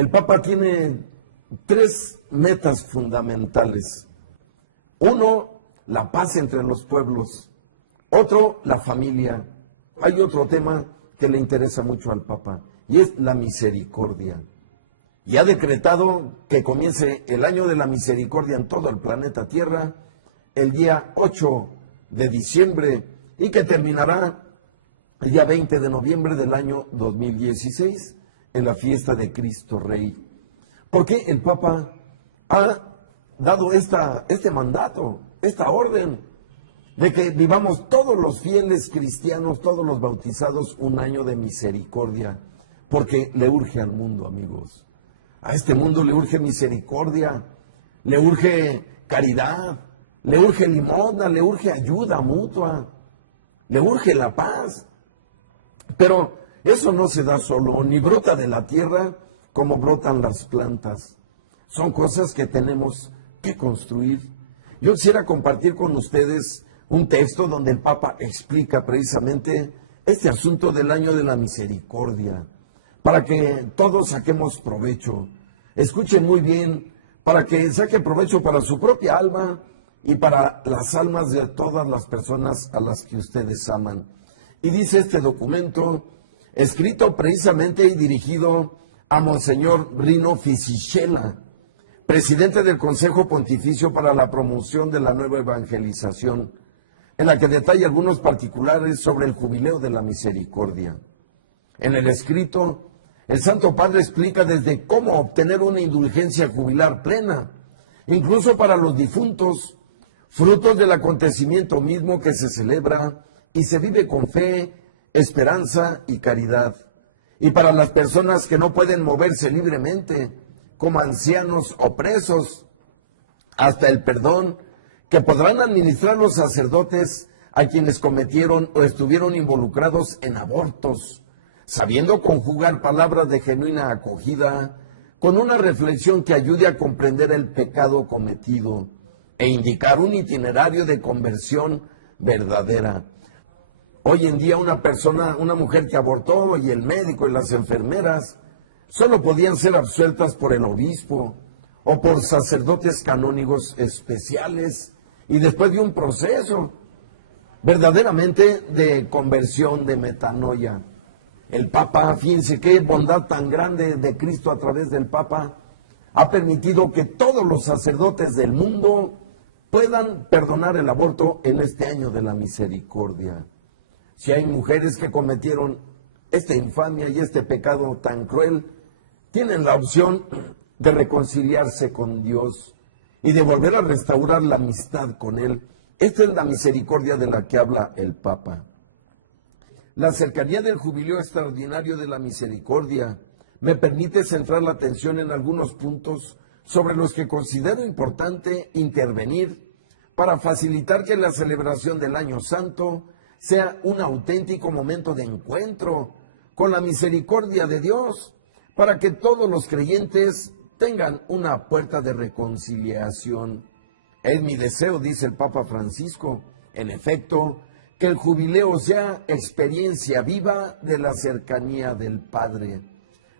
El Papa tiene tres metas fundamentales. Uno, la paz entre los pueblos. Otro, la familia. Hay otro tema que le interesa mucho al Papa y es la misericordia. Y ha decretado que comience el año de la misericordia en todo el planeta Tierra el día 8 de diciembre y que terminará el día 20 de noviembre del año 2016 en la fiesta de Cristo Rey. Porque el Papa ha dado este mandato, esta orden, de que vivamos todos los fieles cristianos, todos los bautizados, un año de misericordia, porque le urge al mundo, amigos. A este mundo le urge misericordia, le urge caridad, le urge limosna, le urge ayuda mutua, le urge la paz. Pero eso no se da solo, ni brota de la tierra como brotan las plantas. Son cosas que tenemos que construir. Yo quisiera compartir con ustedes un texto donde el Papa explica precisamente este asunto del año de la misericordia, para que todos saquemos provecho. Escuchen muy bien, para que saque provecho para su propia alma y para las almas de todas las personas a las que ustedes aman. Y dice este documento, escrito precisamente y dirigido a Monseñor Rino Fisichella, presidente del Consejo Pontificio para la Promoción de la Nueva Evangelización, en la que detalla algunos particulares sobre el Jubileo de la Misericordia. En el escrito, el Santo Padre explica desde cómo obtener una indulgencia jubilar plena, incluso para los difuntos, frutos del acontecimiento mismo que se celebra y se vive con fe, esperanza y caridad. Y para las personas que no pueden moverse libremente, como ancianos o presos, hasta el perdón que podrán administrar los sacerdotes a quienes cometieron o estuvieron involucrados en abortos, sabiendo conjugar palabras de genuina acogida con una reflexión que ayude a comprender el pecado cometido e indicar un itinerario de conversión verdadera. Hoy en día una mujer que abortó y el médico y las enfermeras solo podían ser absueltas por el obispo o por sacerdotes canónigos especiales y después de un proceso verdaderamente de conversión, de metanoia. El Papa, fíjense qué bondad tan grande de Cristo a través del Papa, ha permitido que todos los sacerdotes del mundo puedan perdonar el aborto en este año de la misericordia. Si hay mujeres que cometieron esta infamia y este pecado tan cruel, tienen la opción de reconciliarse con Dios y de volver a restaurar la amistad con Él. Esta es la misericordia de la que habla el Papa. La cercanía del Jubileo Extraordinario de la Misericordia me permite centrar la atención en algunos puntos sobre los que considero importante intervenir para facilitar que la celebración del Año Santo sea un auténtico momento de encuentro con la misericordia de Dios, para que todos los creyentes tengan una puerta de reconciliación. Es mi deseo, dice el Papa Francisco, en efecto, que el jubileo sea experiencia viva de la cercanía del Padre,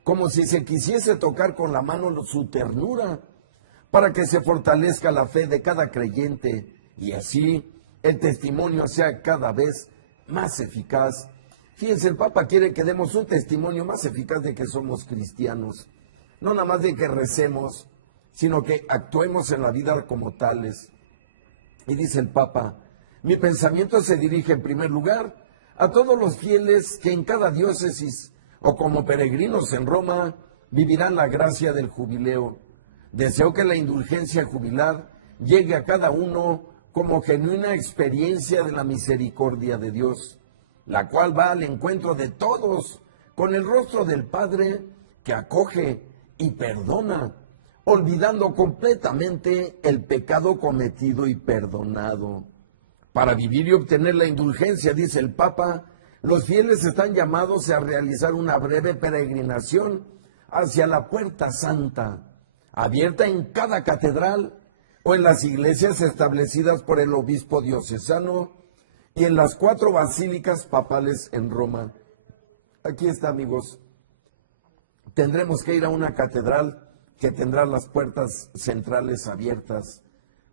como si se quisiese tocar con la mano su ternura, para que se fortalezca la fe de cada creyente y así el testimonio sea cada vez más eficaz. Fíjense, el Papa quiere que demos un testimonio más eficaz de que somos cristianos, no nada más de que recemos, sino que actuemos en la vida como tales. Y dice el Papa, mi pensamiento se dirige en primer lugar a todos los fieles que en cada diócesis o como peregrinos en Roma vivirán la gracia del jubileo. Deseo que la indulgencia jubilar llegue a cada uno como genuina experiencia de la misericordia de Dios, la cual va al encuentro de todos con el rostro del Padre que acoge y perdona, olvidando completamente el pecado cometido y perdonado. Para vivir y obtener la indulgencia, dice el Papa, los fieles están llamados a realizar una breve peregrinación hacia la Puerta Santa, abierta en cada catedral o en las iglesias establecidas por el obispo diocesano y en las 4 basílicas papales en Roma. Aquí está, amigos. tendremos que ir a una catedral que tendrá las puertas centrales abiertas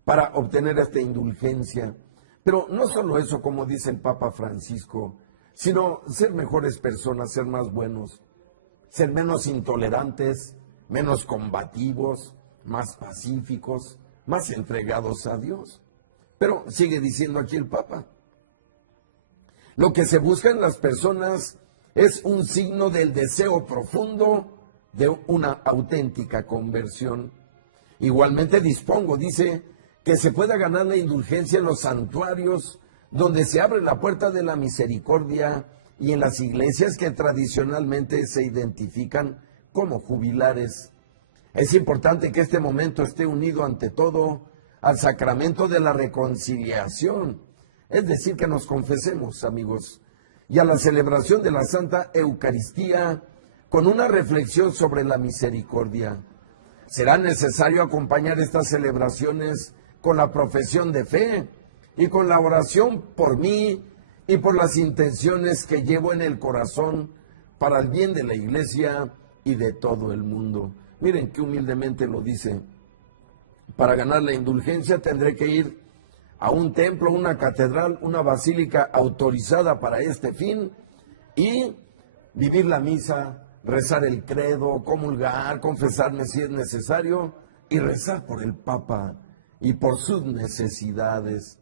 para obtener esta indulgencia. Pero no solo eso, como dice el Papa Francisco, sino ser mejores personas, ser más buenos, ser menos intolerantes, menos combativos, más pacíficos, más entregados a Dios. Pero sigue diciendo aquí el Papa, lo que se busca en las personas es un signo del deseo profundo de una auténtica conversión. Igualmente dispongo, dice, que se pueda ganar la indulgencia en los santuarios donde se abre la puerta de la misericordia y en las iglesias que tradicionalmente se identifican como jubilares. Es importante que este momento esté unido ante todo al sacramento de la reconciliación, es decir, que nos confesemos, amigos, y a la celebración de la Santa Eucaristía con una reflexión sobre la misericordia. Será necesario acompañar estas celebraciones con la profesión de fe y con la oración por mí y por las intenciones que llevo en el corazón para el bien de la Iglesia y de todo el mundo. Miren qué humildemente lo dice. Para ganar la indulgencia tendré que ir a un templo, una catedral, una basílica autorizada para este fin y vivir la misa, rezar el credo, comulgar, confesarme si es necesario y rezar por el Papa y por sus necesidades.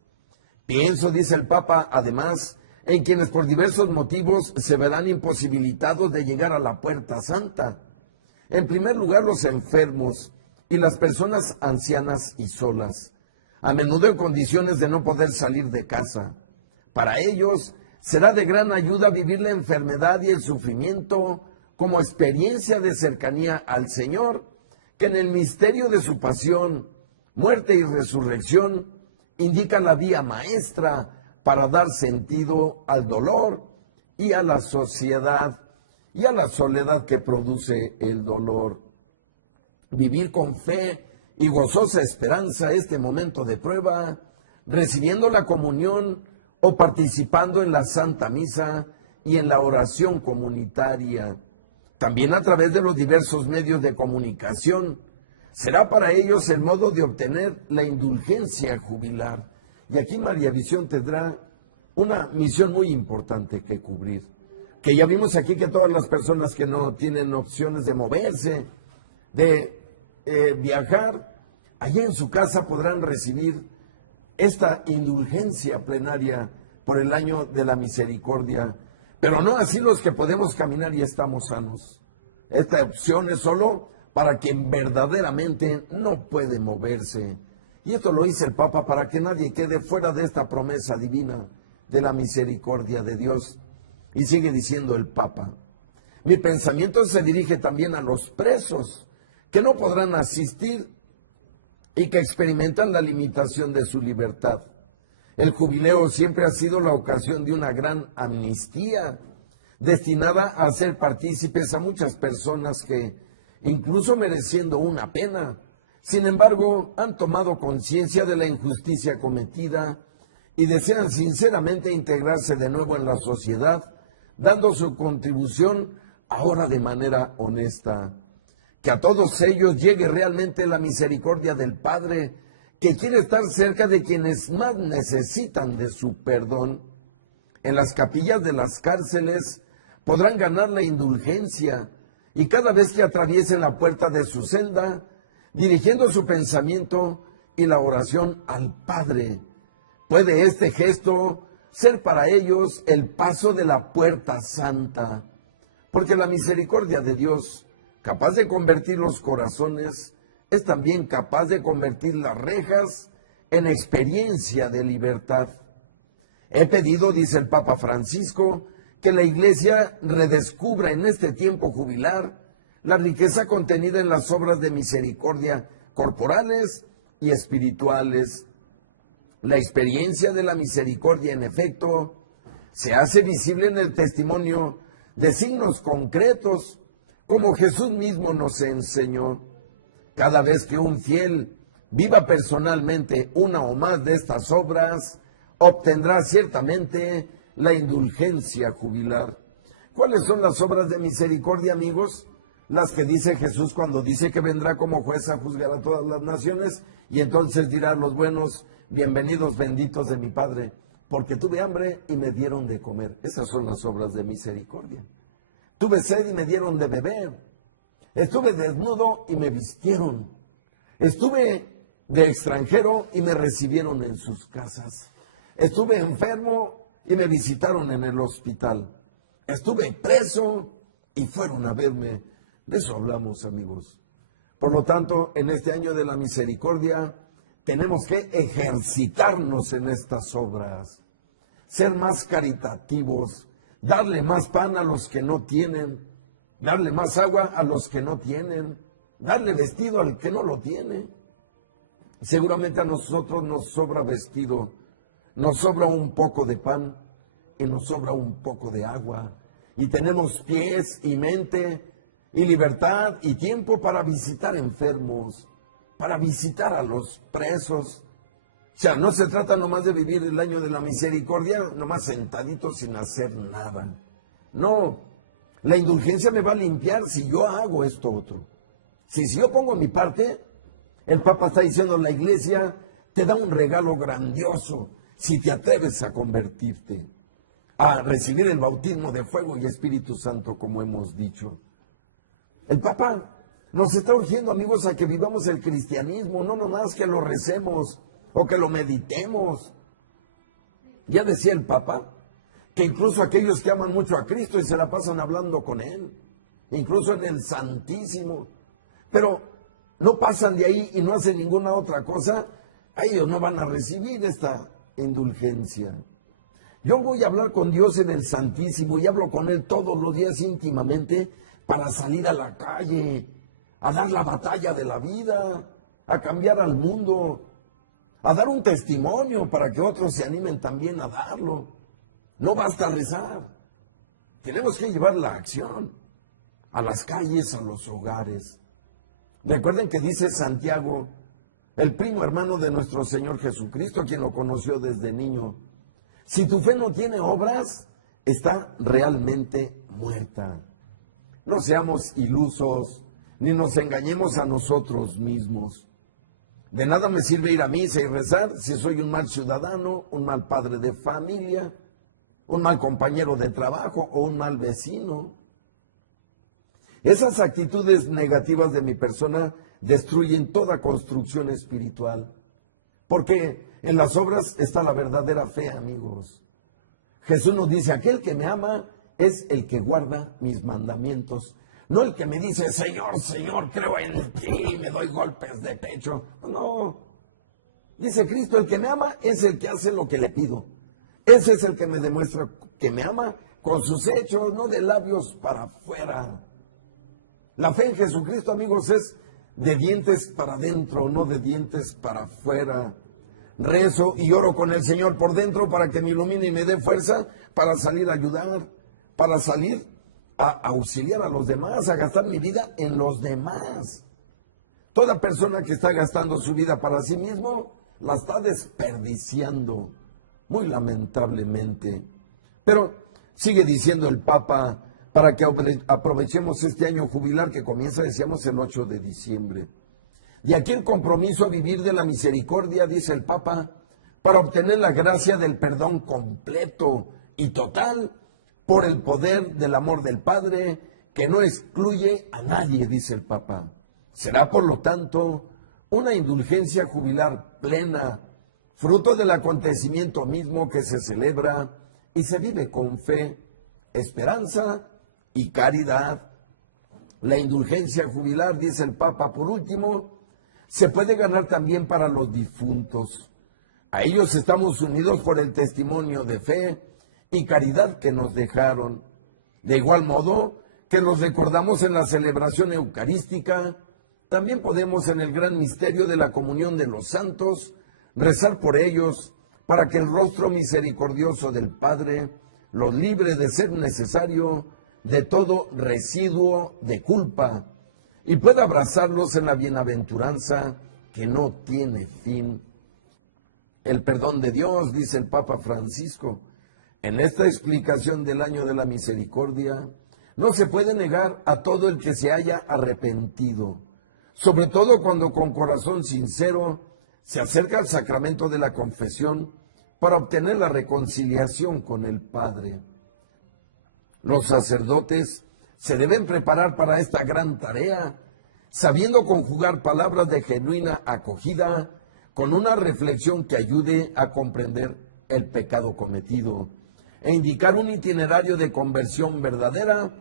Pienso, dice el Papa, además, en quienes por diversos motivos se verán imposibilitados de llegar a la puerta santa. En primer lugar, los enfermos y las personas ancianas y solas, a menudo en condiciones de no poder salir de casa. Para ellos será de gran ayuda vivir la enfermedad y el sufrimiento como experiencia de cercanía al Señor, que en el misterio de su pasión, muerte y resurrección indica la vía maestra para dar sentido al dolor y a la sociedad y a la soledad que produce el dolor. Vivir con fe y gozosa esperanza este momento de prueba, recibiendo la comunión o participando en la Santa Misa y en la oración comunitaria, también a través de los diversos medios de comunicación, será para ellos el modo de obtener la indulgencia jubilar. Y aquí María Visión tendrá una misión muy importante que cubrir, que ya vimos aquí que todas las personas que no tienen opciones de moverse, de viajar, allá en su casa podrán recibir esta indulgencia plenaria por el año de la misericordia, pero no así los que podemos caminar y estamos sanos. Esta opción es solo para quien verdaderamente no puede moverse. Y esto lo dice el Papa para que nadie quede fuera de esta promesa divina de la misericordia de Dios. Y sigue diciendo el Papa, mi pensamiento se dirige también a los presos que no podrán asistir y que experimentan la limitación de su libertad. El jubileo siempre ha sido la ocasión de una gran amnistía, destinada a hacer partícipes a muchas personas que, incluso mereciendo una pena, sin embargo, han tomado conciencia de la injusticia cometida y desean sinceramente integrarse de nuevo en la sociedad, dando su contribución ahora de manera honesta. Que a todos ellos llegue realmente la misericordia del Padre, que quiere estar cerca de quienes más necesitan de su perdón. En las capillas de las cárceles podrán ganar la indulgencia y cada vez que atraviesen la puerta de su celda, dirigiendo su pensamiento y la oración al Padre, puede este gesto ser para ellos el paso de la puerta santa, porque la misericordia de Dios, capaz de convertir los corazones, es también capaz de convertir las rejas en experiencia de libertad. He pedido, dice el Papa Francisco, que la Iglesia redescubra en este tiempo jubilar la riqueza contenida en las obras de misericordia corporales y espirituales. La experiencia de la misericordia, en efecto, se hace visible en el testimonio de signos concretos, como Jesús mismo nos enseñó. Cada vez que un fiel viva personalmente una o más de estas obras, obtendrá ciertamente la indulgencia jubilar. ¿Cuáles son las obras de misericordia, amigos? las que dice Jesús cuando dice que vendrá como juez a juzgar a todas las naciones, y entonces dirá a los buenos, bienvenidos, benditos de mi Padre, porque tuve hambre y me dieron de comer. Esas son las obras de misericordia. Tuve sed y me dieron de beber. Estuve desnudo y me vistieron. Estuve de extranjero y me recibieron en sus casas. Estuve enfermo y me visitaron en el hospital. Estuve preso y fueron a verme. De eso hablamos, amigos. Por lo tanto, en este año de la misericordia, tenemos que ejercitarnos en estas obras, ser más caritativos, darle más pan a los que no tienen, darle más agua a los que no tienen, darle vestido al que no lo tiene. Seguramente a nosotros nos sobra vestido, nos sobra un poco de pan y nos sobra un poco de agua. Y tenemos pies y mente y libertad y tiempo para visitar enfermos, para visitar a los presos. O sea, no se trata nomás de vivir el año de la misericordia, nomás sentadito sin hacer nada. No, la indulgencia me va a limpiar si yo hago esto otro. Si yo pongo mi parte, el Papa está diciendo, la iglesia te da un regalo grandioso si te atreves a convertirte, a recibir el bautismo de fuego y Espíritu Santo, como hemos dicho. El Papa nos está urgiendo, amigos, a que vivamos el cristianismo, no nomás que lo recemos o que lo meditemos. Ya decía el Papa que incluso aquellos que aman mucho a Cristo y se la pasan hablando con Él, incluso en el Santísimo, pero no pasan de ahí y no hacen ninguna otra cosa, a ellos no van a recibir esta indulgencia. Yo voy a hablar con Dios en el Santísimo y hablo con Él todos los días íntimamente para salir a la calle, a dar la batalla de la vida, a cambiar al mundo, a dar un testimonio para que otros se animen también a darlo. No basta rezar, tenemos que llevar la acción a las calles, a los hogares. Recuerden que dice Santiago, el primo hermano de nuestro Señor Jesucristo, quien lo conoció desde niño, si tu fe no tiene obras, está realmente muerta. No seamos ilusos, ni nos engañemos a nosotros mismos. De nada me sirve ir a misa y rezar si soy un mal ciudadano, un mal padre de familia, un mal compañero de trabajo o un mal vecino. Esas actitudes negativas de mi persona destruyen toda construcción espiritual, porque en las obras está la verdadera fe, amigos. Jesús nos dice, aquel que me ama es el que guarda mis mandamientos, no el que me dice, Señor, Señor, creo en ti, me doy golpes de pecho. No, dice Cristo, el que me ama es el que hace lo que le pido. Ese es el que me demuestra que me ama con sus hechos, no de labios para afuera. La fe en Jesucristo, amigos, es de dientes para adentro, no de dientes para afuera. Rezo y oro con el Señor por dentro para que me ilumine y me dé fuerza para salir a ayudar, para salir a auxiliar a los demás, a gastar mi vida en los demás. Toda persona que está gastando su vida para sí mismo, la está desperdiciando, muy lamentablemente. Pero sigue diciendo el Papa, para que aprovechemos este año jubilar que comienza, decíamos, el 8 de diciembre. Y aquí el compromiso a vivir de la misericordia, dice el Papa, para obtener la gracia del perdón completo y total por el poder del amor del Padre, que no excluye a nadie, dice el Papa. Será, por lo tanto, una indulgencia jubilar plena, fruto del acontecimiento mismo que se celebra y se vive con fe, esperanza y caridad. La indulgencia jubilar, dice el Papa, por último, se puede ganar también para los difuntos. A ellos estamos unidos por el testimonio de fe y caridad que nos dejaron. De igual modo que los recordamos en la celebración eucarística, también podemos en el gran misterio de la comunión de los santos rezar por ellos para que el rostro misericordioso del Padre los libre de ser necesario de todo residuo de culpa y pueda abrazarlos en la bienaventuranza que no tiene fin. El perdón de Dios, dice el Papa Francisco, en esta explicación del año de la misericordia, No se puede negar a todo el que se haya arrepentido, sobre todo cuando con corazón sincero se acerca al sacramento de la confesión para obtener la reconciliación con el Padre. Los sacerdotes se deben preparar para esta gran tarea, sabiendo conjugar palabras de genuina acogida con una reflexión que ayude a comprender el pecado cometido e indicar un itinerario de conversión verdadera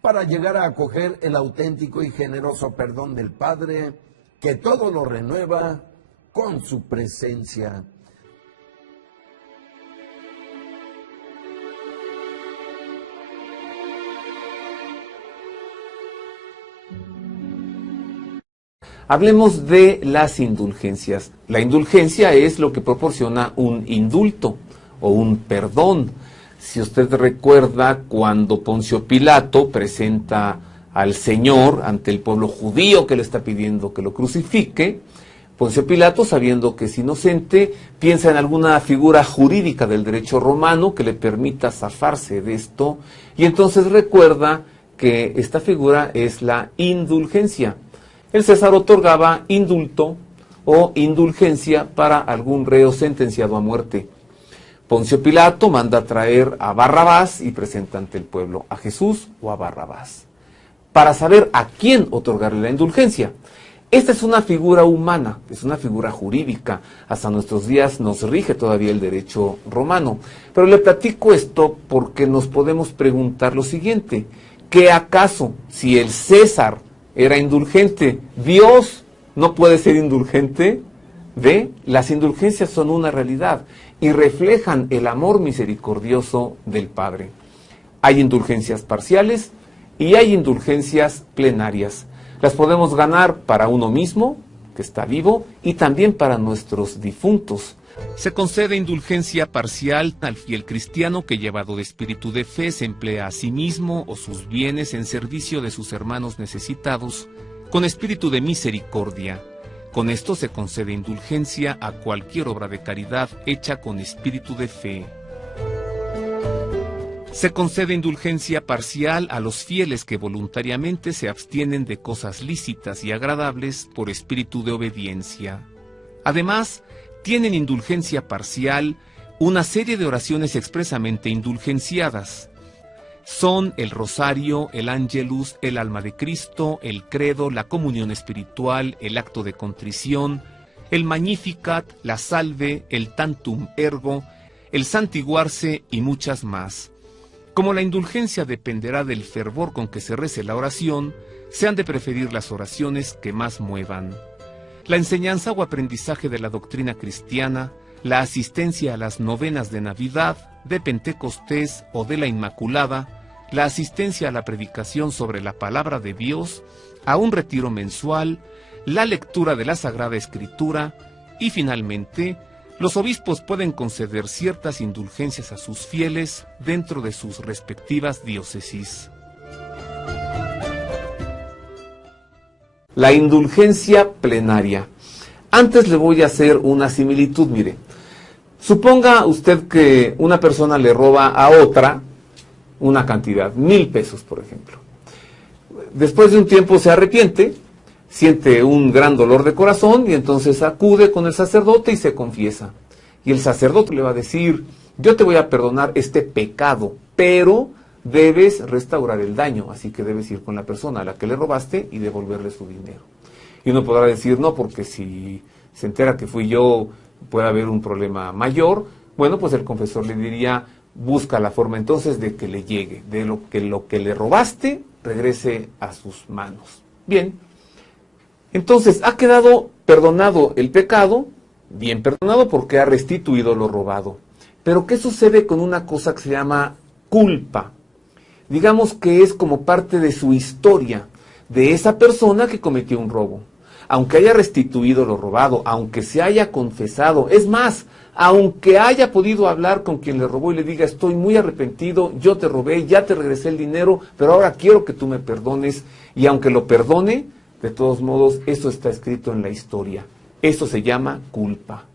para llegar a acoger el auténtico y generoso perdón del Padre, que todo lo renueva con su presencia. Hablemos de las indulgencias. La indulgencia es lo que proporciona un indulto o un perdón. Si usted recuerda, cuando Poncio Pilato presenta al Señor ante el pueblo judío que le está pidiendo que lo crucifique, Poncio Pilato, sabiendo que es inocente, piensa en alguna figura jurídica del derecho romano que le permita zafarse de esto, y entonces recuerda que esta figura es la indulgencia. El César otorgaba indulto o indulgencia para algún reo sentenciado a muerte. Poncio Pilato manda traer a Barrabás y presenta ante el pueblo a Jesús o a Barrabás, para saber a quién otorgarle la indulgencia. Esta es una figura humana, es una figura jurídica. Hasta nuestros días nos rige todavía el derecho romano. Pero le platico esto porque nos podemos preguntar lo siguiente: ¿qué acaso, si el César era indulgente, Dios no puede ser indulgente? Las indulgencias son una realidad y reflejan el amor misericordioso del Padre. Hay indulgencias parciales y hay indulgencias plenarias. Las podemos ganar para uno mismo, que está vivo, y también para nuestros difuntos. Se concede indulgencia parcial al fiel cristiano que, llevado de espíritu de fe, se emplea a sí mismo o sus bienes en servicio de sus hermanos necesitados, con espíritu de misericordia. Con esto se concede indulgencia a cualquier obra de caridad hecha con espíritu de fe. Se concede indulgencia parcial a los fieles que voluntariamente se abstienen de cosas lícitas y agradables por espíritu de obediencia. Además, tienen indulgencia parcial una serie de oraciones expresamente indulgenciadas. Son el rosario, el ángelus, el alma de Cristo, el credo, la comunión espiritual, el acto de contrición, el magnificat, la salve, el tantum ergo, el santiguarse y muchas más. Como la indulgencia dependerá del fervor con que se rece la oración, se han de preferir las oraciones que más muevan. La enseñanza o aprendizaje de la doctrina cristiana, la asistencia a las novenas de Navidad, de Pentecostés o de la Inmaculada, la asistencia a la predicación sobre la palabra de Dios, a un retiro mensual, la lectura de la Sagrada Escritura y, finalmente, los obispos pueden conceder ciertas indulgencias a sus fieles dentro de sus respectivas diócesis. La indulgencia plenaria. Antes le voy a hacer una similitud, mire. Suponga usted que una persona le roba a otra una cantidad, 1,000 pesos, por ejemplo. Después de un tiempo se arrepiente, siente un gran dolor de corazón y entonces acude con el sacerdote y se confiesa. Y el sacerdote le va a decir: yo te voy a perdonar este pecado, pero debes restaurar el daño, así que debes ir con la persona a la que le robaste y devolverle su dinero. Y uno podrá decir: no, porque si se entera que fui yo, puede haber un problema mayor. Bueno, pues el confesor le diría: busca la forma entonces de que le llegue, de lo que le robaste regrese a sus manos. Bien, entonces ha quedado perdonado el pecado, bien perdonado porque ha restituido lo robado. Pero ¿qué sucede con una cosa que se llama culpa? Digamos que es como parte de su historia, de esa persona que cometió un robo. Aunque haya restituido lo robado, aunque se haya confesado, es más, aunque haya podido hablar con quien le robó y le diga: estoy muy arrepentido, yo te robé, ya te regresé el dinero, pero ahora quiero que tú me perdones, y aunque lo perdone, de todos modos, eso está escrito en la historia. Eso se llama culpa.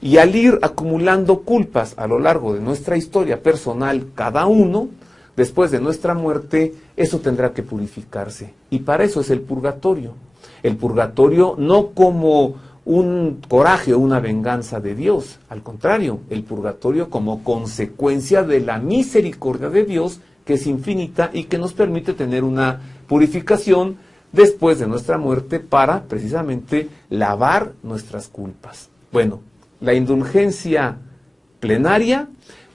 Y al ir acumulando culpas a lo largo de nuestra historia personal, cada uno, después de nuestra muerte, eso tendrá que purificarse. Y para eso es el purgatorio. El purgatorio no como un coraje o una venganza de Dios, al contrario, el purgatorio como consecuencia de la misericordia de Dios, que es infinita y que nos permite tener una purificación después de nuestra muerte para precisamente lavar nuestras culpas. Bueno, la indulgencia plenaria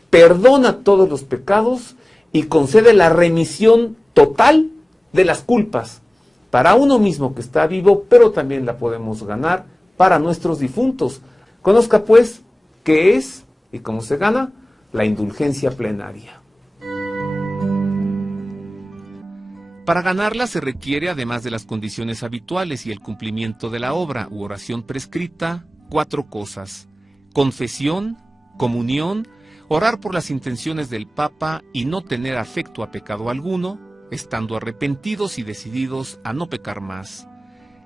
perdona todos los pecados y concede la remisión total de las culpas para uno mismo que está vivo, pero también la podemos ganar para nuestros difuntos. Conozca pues qué es y cómo se gana la indulgencia plenaria. Para ganarla se requiere, además de las condiciones habituales y el cumplimiento de la obra u oración prescrita, 4 cosas: confesión, comunión, orar por las intenciones del Papa y no tener afecto a pecado alguno, estando arrepentidos y decididos a no pecar más.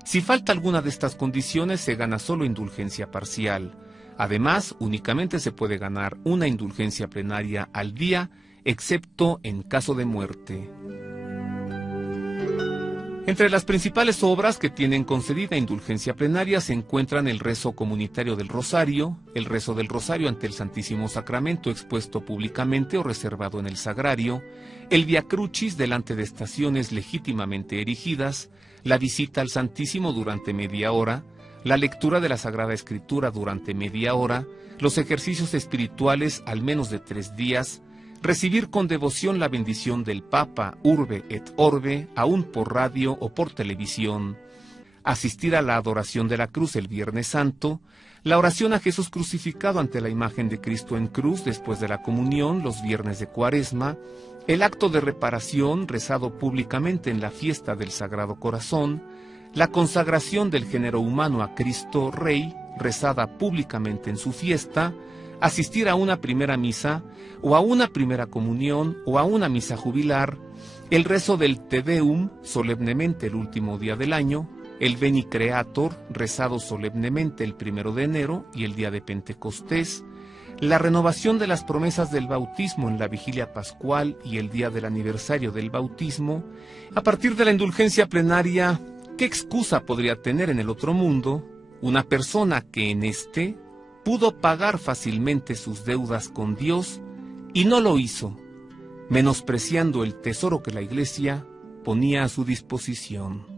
Si falta alguna de estas condiciones, se gana solo indulgencia parcial. Además, únicamente se puede ganar una indulgencia plenaria al día, excepto en caso de muerte. Entre las principales obras que tienen concedida indulgencia plenaria se encuentran el rezo comunitario del Rosario, el rezo del Rosario ante el Santísimo Sacramento expuesto públicamente o reservado en el Sagrario, el Via Crucis delante de estaciones legítimamente erigidas, la visita al Santísimo durante media hora, la lectura de la Sagrada Escritura durante media hora, los ejercicios espirituales al menos de 3 días, recibir con devoción la bendición del Papa, urbe et orbe, aún por radio o por televisión, asistir a la adoración de la cruz el Viernes Santo, la oración a Jesús crucificado ante la imagen de Cristo en cruz después de la comunión los viernes de Cuaresma, el acto de reparación rezado públicamente en la fiesta del Sagrado Corazón, la consagración del género humano a Cristo Rey, rezada públicamente en su fiesta, asistir a una primera misa, o a una primera comunión, o a una misa jubilar, el rezo del Te Deum, solemnemente el último día del año, el Veni Creator, rezado solemnemente el 1 de enero y el día de Pentecostés, la renovación de las promesas del bautismo en la vigilia pascual y el día del aniversario del bautismo. A partir de la indulgencia plenaria, ¿qué excusa podría tener en el otro mundo una persona que en este pudo pagar fácilmente sus deudas con Dios y no lo hizo, menospreciando el tesoro que la Iglesia ponía a su disposición?